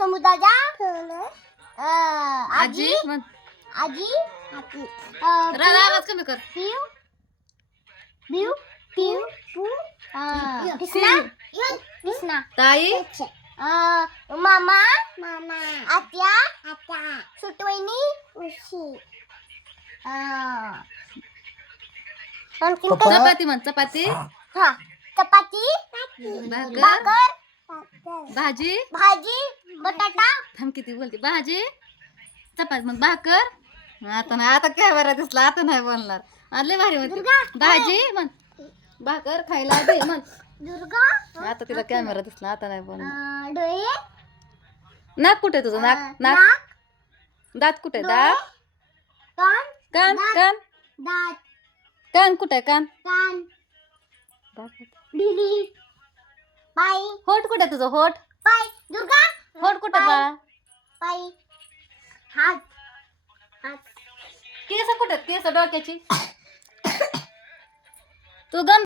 समुद्राच्या आजी आजी म्हण आजी अं, राधा आवाज कमी कर. पिऊ पिऊ पिऊ अं, कृष्णा कृष्णा. ताई? अं, मामा मामा. आत्या आत्या. सुटवैनी उशी. आणखीन पप्पा. काय? चपाती म्हण चपाती. हा. चपाती भाकर भाकर. भाजी. भाजी बटाटा. थांब किती बोलते भाजी चपाती मग भाकर. आता नाही आता काय बरं दिसला आता नाही बोलणार. आ, लय भारी म्हणते. भाजी म्हण भाकर खायला दे म्हण दुर्गा. आता तिला कॅमेरा दिसला आता नाही बोलणार. डोळे. नाक कुठे तुझं? नाक नाक. दात कुठे दात. कान. कान. कान. दात. कान कुठे कान. कान. दात. होट कुठे तुझं? होट पाय दुर्गा. होट कुठे पाय. बाळा पाय हात हात केस कुठे केस डोक्याची तू गम